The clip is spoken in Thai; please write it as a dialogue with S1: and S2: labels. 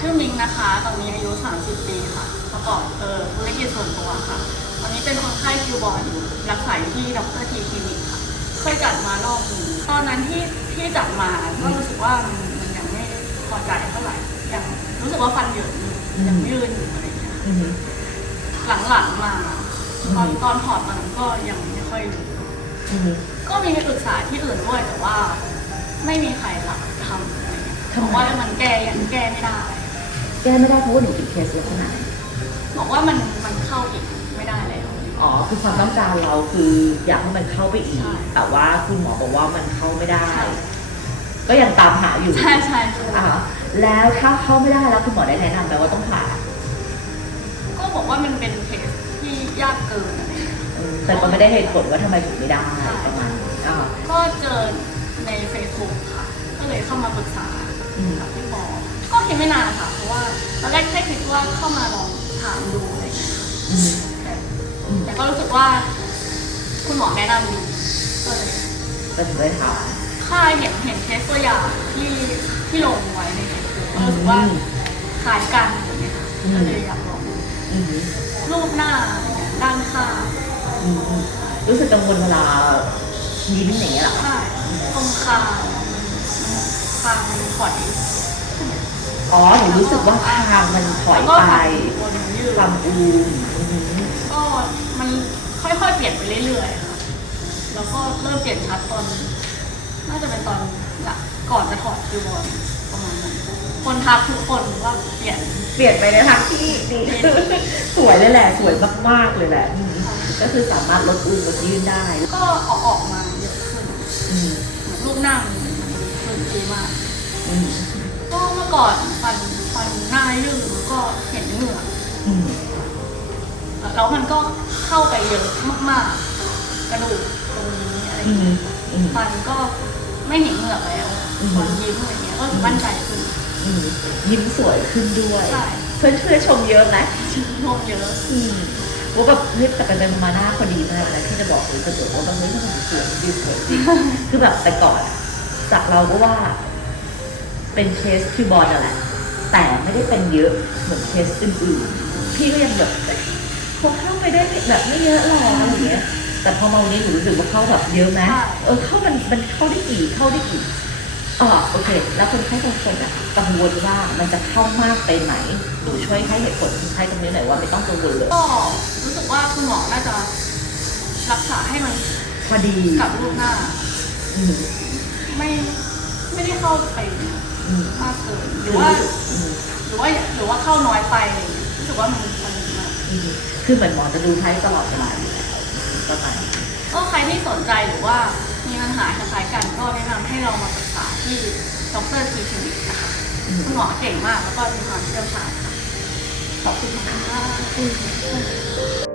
S1: ชื่อมิงนะคะ ตอนนี้อายุ 30 ปีค่ะ ประกอบเอ่อธุรกิจส่วนตัวค่ะ ตอนนี้เป็นคนไข้คิวบอลอยู่ รักษาอยู่ที่ดรทีคลินิกค่ะ เคยจัดมารอบหนึงตอนนั้นที่ที่จัดมาก็รู้สึกว่ามันมันยังไม่พอใจเท่าไหร่ยังรู้สึกว่าฟันเหยินอยู่ยังยืนอยู่อะไรอย่างเงี้ย
S2: อือหือ
S1: หลังๆมา ตอน
S2: อืม
S1: ตอนถอดตอนนั้นก็ยังไม่ค่อยรู้
S2: อือหือ
S1: ก็มีไปปรึกษาที่อื่นด้วยแต่ว่า ไม่มีใครรับทำอะไรเงี้ย
S2: ทำไม
S1: บอกว่ามันแก้ยังแก้ไม่ได้
S2: แก้ไม่ได้เพราะว่าหนูเป็นเคสลักษณะไหน
S1: บอกว่ามันมันเข้าอีกไม่ได้แล้ว
S2: อ๋อคือความต้องการเราคืออยากให้มันเข้าไปอีก
S1: ใช่
S2: แต่ว่าคุณหมอบอกว่ามันเข้าไม่ได้
S1: ใช่
S2: ก็ยังตามหาอยู่
S1: ใช่ใช่ใช่
S2: อ่าแล้วถ้าเข้าไม่ได้แล้วคุณหมอได้แนะนำไหมว่าต้องผ่า
S1: ก็บอกว่ามันเป็นเคสที่ยากเกินอะไรเงี้ย
S2: อืมแต่ก็ไม่ได้เหตุผลว่าทำไมถึงไม่ได้
S1: ใช่
S2: ประมาณนี้อ่า
S1: ก็เจอใน Facebook ค่ะ ก็เลยเข้ามาปรึกษา
S2: อืม
S1: กับ พี่หมอก็คิดไม่นานค่ะ เพราะว่าตอนแรกแค่คิดว่าเข้ามาลองถามดูอะไรเงี้ย
S2: อืม
S1: แต่
S2: อืม
S1: แต่ก็รู้สึกว่า คุณหมอแนะนำดีก็เลย
S2: ก็ถึงได้ถาม
S1: ค่าเห็นเห็นเคสตัวอย่างที่ที่ลงไว้ในเฟซบุ๊กก็รู้สึกว่า
S2: อืม
S1: คล้ายกันอย่างเงี้ยค่ะ
S2: อืม
S1: ก็เลยอยากลอง
S2: อืม
S1: รูปหน้าอะไรเงี้ยด้านข้าง
S2: อืมอืมรู้สึกกังวลเวลายิ้มอย่างเงี้ยเหรอ
S1: ใช่ตรงคางคางมันถอย
S2: อ๋ อหนูรู้สึกว่าทางมันถอย
S1: แล้วก็
S2: ไป
S1: ฟันบนยืด
S2: ความอูมอือหือ
S1: ก็มันค่อยๆเปลี่ยนไปเรื่อยๆค่ะแล้วก็เริ่มเปลี่ยนชัดตอน น่าจะเป็นตอนหลังก่อนจะถอดคิวบอลประมาณนั้นคนทักทุกคนว่าเปลี่ยน
S2: เปลี่ยนไปในทางที่ดีสวยเลยแหละ สวยมากๆเลยแหละอืมก็คือสามารถลดอูมลดยืนได้
S1: ก็ออกออกมาเยอะขึ้น
S2: อืม
S1: เหมือนรูปหน้ามันมันดีขึ้นดีมาก
S2: อืม
S1: ก็เมื่ อก่อนฟันฟันหน้ายืดก็เห็นเหงื่อ
S2: อืม
S1: แล้วมันก็เข้าไปเยอะมากๆ กระดูกตรงนี้อะไร
S2: อื
S1: เงี้
S2: ม
S1: ย
S2: อืม
S1: ฟันก็ไม่เห็นเหงือกแล้ว
S2: อืม
S1: ตอนยิ้มอะไรเงี้ยก็มั่นใจขึ้น
S2: อืมยิ้มสวยขึ้นด้วย
S1: ใช่
S2: เพื่อนเพื่อนๆชมเยอะไหม
S1: ชิ้นนมเยอะ
S2: อืมว่าแบบเฮ้ยแต่เป็นมาหน้าพอดีมากนะที่จะบอกเลยจะบอกว่าบางเฮ้ยมันสวยดีสวยจริง คือแบบแต่ก่อนอะจากเราก็ว่า เป็นเคสคิวบอลนั่นแหละ แต่ไม่ได้เป็นเยอะเหมือนเคสอื่นๆ พี่ก็ยังแบบคงเข้าไปได้แบบไม่เยอะหรอกอะไรอย่างเงี้ย แต่พอมาวันนี้หนูรู้สึกว่าเข้าแบบเยอะไหมเออเข้ามันมันเข้าได้กี่เข้าได้กี่อ๋อโอเค แล้วคนไข้บางคนอะกังวลว่ามันจะเข้ามากไปไหมหนูช่วยให้เหตุผลคนไข้ตรงนี้หน่อยว่าไม่ต้องกังวลเลย
S1: ก็รู้สึกว่าคุณหมอน่าจะรักษาให้มัน
S2: พอดี
S1: กับรูปหน้า
S2: อืม
S1: ไม่ไม่ได้เข้าไป
S2: อื ม
S1: มากเกินหรือว่า
S2: อืม
S1: หรือว่าหรือว่าเข้าน้อยไปอะไรเงี้ยรู้สึกว่ามันมันมาก
S2: อืมคือเหมือนหมอจะดูไพ่ตลอดเวลาอยู่แล้วประมาณนี้
S1: ก็ใครที่สนใจหรือว่ามีปัญหาคล้ายๆกันก็แนะนำให้เรามาปรึกษาที่ดรทีคลินิกนะคะ
S2: อืม
S1: คุณหมอเก่งมากแล้วก็มีความเชี่ยวชาญค่ะขอบคุณมากค่ะ